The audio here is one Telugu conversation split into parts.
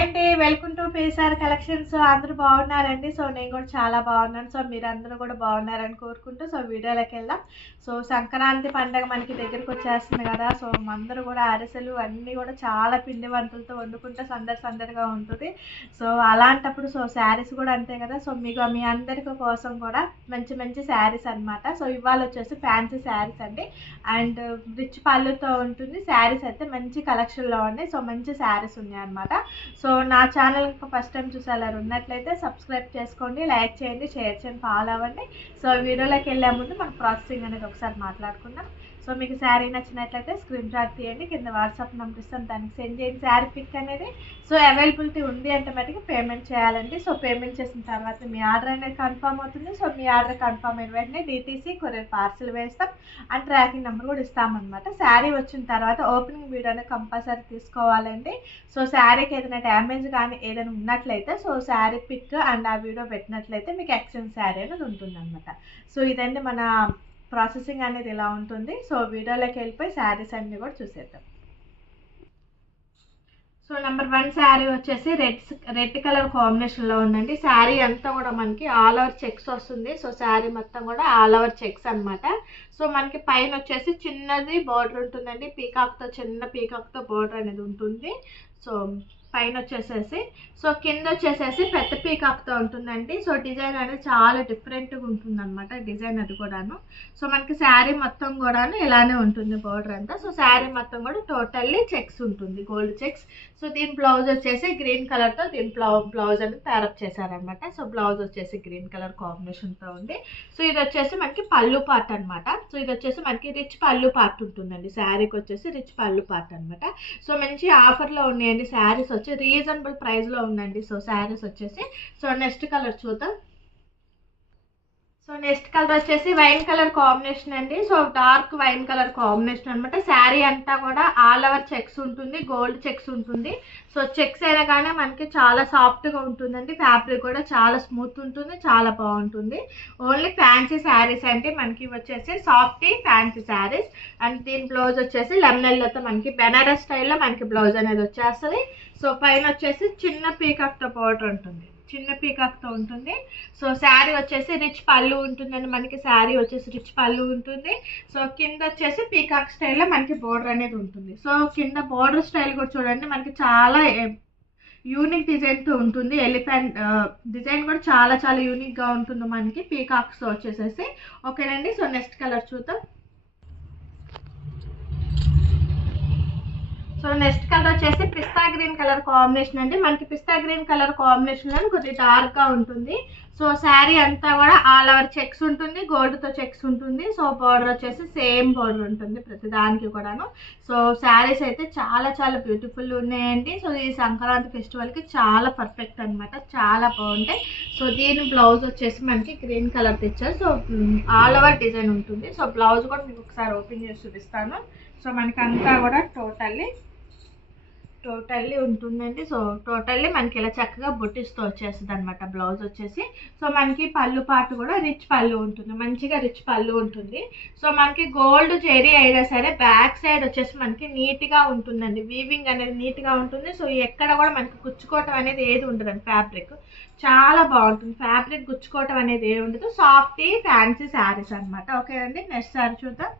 అండి, వెల్కమ్ టు పిఎస్ఆర్ కలెక్షన్స్. అందరూ బాగున్నారండి. సో నేను కూడా చాలా బాగున్నాను. సో మీరందరూ కూడా బాగున్నారని కోరుకుంటూ సో వీడియోలోకి వెళ్దాం. సో సంక్రాంతి పండగ మనకి దగ్గరకు వచ్చేస్తుంది కదా. సో అందరూ కూడా అరిసెలు అన్నీ కూడా చాలా పిండి వంటలతో వండుకుంటే సందడిగా ఉంటుంది. సో అలాంటప్పుడు సో శారీస్ కూడా అంతే కదా. సో మీకు మీ అందరికీ కోసం కూడా మంచి మంచి శారీస్ అనమాట. సో ఇవాళ వచ్చేసి ఫ్యాన్సీ శారీస్ అండి. అండ్ రిచ్ పళ్ళుతో ఉంటుంది. శారీస్ అయితే మంచి కలెక్షన్లో ఉన్నాయి. సో మంచి శారీస్ ఉన్నాయి అనమాట. సో నా ఛానల్ ఫస్ట్ టైం చూసేవారు ఉన్నట్లయితే సబ్స్క్రైబ్ చేసుకోండి, లైక్ చేయండి, షేర్ చేయండి, ఫాలో అవ్వండి. సో వీడియోలోకి వెళ్ళే ముందు మన ప్రాసెసింగ్ అనేది ఒకసారి మాట్లాడుకుందాం. సో మీకు శారీ నచ్చినట్లయితే స్క్రీన్ షాట్ తీయండి, కింద వాట్సాప్ నెంబర్ ఇస్తాను, దానికి సెండ్ చేయండి శారీ పిక్ అనేది. సో అవైలబిలిటీ ఉంది అంటే మటుకు పేమెంట్ చేయాలండి. సో పేమెంట్ చేసిన తర్వాత మీ ఆర్డర్ అనేది కన్ఫర్మ్ అవుతుంది. సో మీ ఆర్డర్ కన్ఫర్మ్ అయిన వెంటనే DTC కొరియర్ పార్సిల్ వేస్తాం అండ్ ట్రాకింగ్ నెంబర్ కూడా ఇస్తామన్నమాట. శారీ వచ్చిన తర్వాత ఓపెనింగ్ వీడియో అనేది కంపల్సరీ తీసుకోవాలండి. సో శారీకి ఏదైనా డ్యామేజ్ కానీ ఏదైనా ఉన్నట్లయితే సో శారీ పిక్ అండ్ ఆ వీడియో పెట్టినట్లయితే మీకు ఎక్స్చేంజ్ శారీ అనేది ఉంటుంది అనమాట. సో ఇదండి మన ప్రాసెసింగ్ అనేది ఇలా ఉంటుంది. సో వీడియోలోకి వెళ్ళిపోయి శారీస్ అన్ని కూడా చూసేద్దాం. సో నెంబర్ 1 శారీ వచ్చేసి రెడ్ కలర్ కాంబినేషన్లో ఉందండి. శారీ అంతా కూడా మనకి ఆల్ ఓవర్ చెక్స్ వస్తుంది. సో శారీ మొత్తం కూడా ఆల్ ఓవర్ చెక్స్ అనమాట. సో మనకి పైన వచ్చేసి చిన్నది బార్డర్ ఉంటుందండి, పీకాక్తో చిన్న పీకాక్తో బార్డర్ అనేది ఉంటుంది. సో పైన వచ్చేసేసి సో కింద వచ్చేసేసి పెద్ద పీకాక్తో ఉంటుందండి. సో డిజైన్ అనేది చాలా డిఫరెంట్గా ఉంటుంది అనమాట, డిజైన్ అది కూడాను. సో మనకి శారీ మొత్తం కూడాను ఇలానే ఉంటుంది బార్డర్ అంతా. సో శారీ మొత్తం కూడా టోటల్లీ చెక్స్ ఉంటుంది, గోల్డ్ చెక్స్. సో దీని బ్లౌజ్ వచ్చేసి గ్రీన్ కలర్తో దీని బ్లౌజ్ అనేది తయారప్ చేశారనమాట. సో బ్లౌజ్ వచ్చేసి గ్రీన్ కలర్ కాంబినేషన్తో ఉంది. సో ఇది వచ్చేసి మనకి పళ్ళు పార్ట్ అనమాట. సో ఇది వచ్చేసి మనకి రిచ్ పళ్ళు పార్ట్ ఉంటుందండి. శారీకి వచ్చేసి రిచ్ పళ్ళు పార్ట్ అనమాట. సో మంచి ఆఫర్లో ఉన్నాయండి శారీస్ వచ్చి, రీజనబుల్ ప్రైస్లో ఉందండి. సో శారీస్ వచ్చేసి సో నెక్స్ట్ కలర్ చూద్దాం. సో నెక్స్ట్ కలర్ వచ్చేసి వైన్ కలర్ కాంబినేషన్ అండి. So dark wine colour combination అనమాట. శారీ అంతా కూడా ఆల్ ఓవర్ చెక్స్ ఉంటుంది, గోల్డ్ చెక్స్ ఉంటుంది. సో చెక్స్ అయినా కానీ మనకి చాలా సాఫ్ట్గా ఉంటుందండి. ఫ్యాబ్రిక్ కూడా చాలా స్మూత్ ఉంటుంది, చాలా బాగుంటుంది. ఓన్లీ ఫ్యాన్సీ శారీస్ అంటే మనకి వచ్చేసి సాఫ్టీ ఫ్యాన్సీ శారీస్. అండ్ దీని బ్లౌజ్ వచ్చేసి లెమనెల్లోతో మనకి బెనారస్ స్టైల్లో మనకి బ్లౌజ్ అనేది వచ్చేస్తుంది. సో పైన వచ్చేసి చిన్న పీకాక్తో బార్డర్ ఉంటుంది, చిన్న పీకాక్తో ఉంటుంది. సో శారీ వచ్చేసి రిచ్ పళ్ళు ఉంటుందండి. మనకి శారీ వచ్చేసి రిచ్ పళ్ళు ఉంటుంది. సో కింద వచ్చేసి పీకాక్ స్టైల్లో మనకి బోర్డర్ అనేది ఉంటుంది. సో కింద బోర్డర్ స్టైల్ కూడా చూడండి, మనకి చాలా యూనిక్ డిజైన్తో ఉంటుంది. ఎలిఫెంట్ డిజైన్ కూడా చాలా చాలా యూనిక్గా ఉంటుంది మనకి పీకాక్స్తో వచ్చేసేసి. ఓకేనండి. సో నెక్స్ట్ కలర్ చూద్దాం. సో నెక్స్ట్ కలర్ వచ్చేసి పిస్తా గ్రీన్ కలర్ కాంబినేషన్ అండి. మనకి పిస్తా గ్రీన్ కలర్ కాంబినేషన్ కొద్దిగా డార్క్గా ఉంటుంది. సో శారీ అంతా కూడా ఆల్ ఓవర్ చెక్స్ ఉంటుంది, గోల్డ్తో చెక్స్ ఉంటుంది. సో బార్డర్ వచ్చేసి సేమ్ బార్డర్ ఉంటుంది ప్రతి దానికి కూడాను. సో శారీస్ అయితే చాలా చాలా బ్యూటిఫుల్ ఉన్నాయండి. సో ఈ సంక్రాంతి ఫెస్టివల్కి చాలా పర్ఫెక్ట్ అనమాట, చాలా బాగుంటాయి. సో దీని బ్లౌజ్ వచ్చేసి మనకి గ్రీన్ కలర్ తెచ్చారు. సో ఆల్ ఓవర్ డిజైన్ ఉంటుంది. సో బ్లౌజ్ కూడా మీకు ఒకసారి ఓపెన్ చేసి చూపిస్తాను. సో మనకి అంతా కూడా టోటల్లీ ఉంటుందండి. సో టోటల్లీ మనకి ఇలా చక్కగా బొట్టిస్తూ వచ్చేస్తుంది అనమాట బ్లౌజ్ వచ్చేసి. సో మనకి పళ్ళు పాటు కూడా రిచ్ పళ్ళు ఉంటుంది, మంచిగా రిచ్ పళ్ళు ఉంటుంది. సో మనకి గోల్డ్ జెరీ అయినా సరే బ్యాక్ సైడ్ వచ్చేసి మనకి నీట్గా ఉంటుందండి, వీవింగ్ అనేది నీట్గా ఉంటుంది. సో ఎక్కడ కూడా మనకి గుచ్చుకోవటం అనేది ఏది ఉండదండి. ఫ్యాబ్రిక్ చాలా బాగుంటుంది, ఫ్యాబ్రిక్ గుచ్చుకోవటం అనేది ఏది ఉండదు. సాఫ్టీ ఫ్యాన్సీ శారీస్ అనమాట. ఓకే అండి. నెక్స్ట్ శారీ చూద్దాం.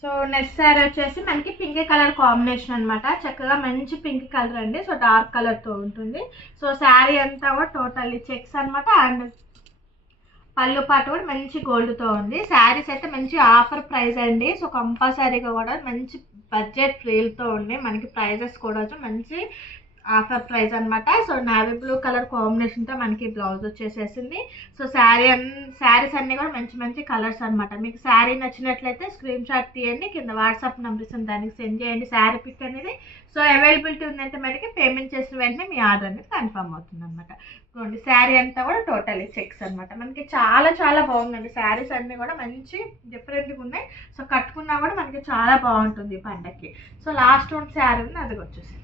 సో నెక్స్ట్ శారీ వచ్చేసి మనకి పింక్ కలర్ కాంబినేషన్ అనమాట. చక్కగా మంచి పింక్ కలర్ అండి. సో డార్క్ కలర్తో ఉంటుంది. సో శారీ అంతా కూడా టోటల్లీ చెక్స్ అనమాట. అండ్ పళ్ళు పాటు కూడా మంచి గోల్డ్తో ఉంది. శారీస్ అయితే మంచి ఆఫర్ ప్రైస్ అండి. సో కంపల్సరీగా కూడా మంచి బడ్జెట్ ఫ్రీల్తో ఉంది. మనకి ప్రైజెస్ కూడా మంచి ఆఫర్ ప్రైస్ అనమాట. సో నావీ బ్లూ కలర్ కాంబినేషన్తో మనకి బ్లౌజ్ వచ్చేసేసింది. సో శారీస్ అన్నీ కూడా మంచి మంచి కలర్స్ అనమాట. మీకు శారీ నచ్చినట్లయితే స్క్రీన్ షాట్ తీయండి, కింద వాట్సాప్ నెంబర్ ఇస్తాను, దానికి సెండ్ చేయండి శారీ పిక్ అనేది. సో అవైలబిలిటీ ఉందంటే మనకి పేమెంట్ చేసిన వెంటనే మీ ఆర్డర్ అనేది కన్ఫర్మ్ అవుతుంది అనమాట. చూడండి శారీ అంతా కూడా టోటల్లీ చెక్స్ అనమాట. మనకి చాలా చాలా బాగుందండి. శారీస్ అన్నీ కూడా మంచి డిఫరెంట్గా ఉన్నాయి. సో కట్టుకున్నా కూడా మనకి చాలా బాగుంటుంది పండగకి. సో లాస్ట్ వన్ శారీ ఉంది, అది వచ్చేసి.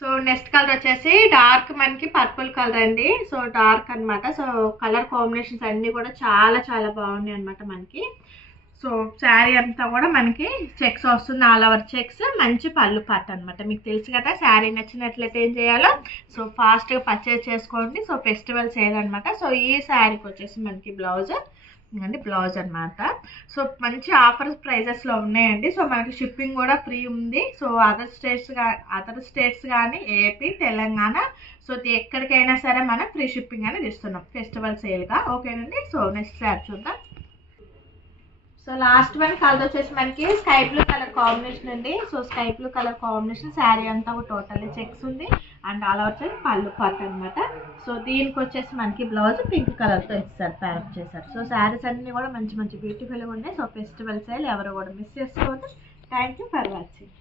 సో నెక్స్ట్ కలర్ వచ్చేసి డార్క్ మనకి పర్పుల్ కలర్ అండి. సో డార్క్ అనమాట. సో కలర్ కాంబినేషన్స్ అన్నీ కూడా చాలా చాలా బాగున్నాయి అనమాట మనకి. సో శారీ అంతా కూడా మనకి చెక్స్ వస్తుంది, ఆల్ ఓవర్ చెక్స్, మంచి పళ్ళు పాట అనమాట. మీకు తెలుసు కదా, శారీ నచ్చినట్లయితే ఏం చేయాలో, సో ఫాస్ట్గా పర్చేజ్ చేసుకోండి. సో ఫెస్టివల్ సేల్ అనమాట. సో ఈ శారీకి వచ్చేసి మనకి బ్లౌజ్ అనమాట. సో మంచి ఆఫర్స్ ప్రైజెస్లో ఉన్నాయండి. సో మనకి షిప్పింగ్ కూడా ఫ్రీ ఉంది. సో అదర్ స్టేట్స్ కానీ ఏపీ, తెలంగాణ, సో ఎక్కడికైనా సరే మనం ఫ్రీ షిప్పింగ్ అనేది ఇస్తున్నాం ఫెస్టివల్ సేల్గా. ఓకేనండి. సో నెక్స్ట్ శారీ చూద్దాం. సో లాస్ట్ వన్ కలర్ వచ్చేసి మనకి స్కై బ్లూ కలర్ కాంబినేషన్ అండి. So sky blue colour combination, sari అంతా టోటల్లీ చెక్స్ ఉంది అండ్ ఆల్ ఓవర్ సైడ్ పళ్ళు పార్ట్ అనమాట. సో దీనికి వచ్చేసి మనకి బ్లౌజ్ పింక్ కలర్తో ఇస్తారు, ప్యారప్ చేశారు. సో శారీస్ అన్నీ కూడా మంచి మంచి బ్యూటిఫుల్గా ఉన్నాయి. సో ఫెస్టివల్ సేల్ ఎవరు కూడా మిస్ చేసుకోవద్దు. Thank you for watching.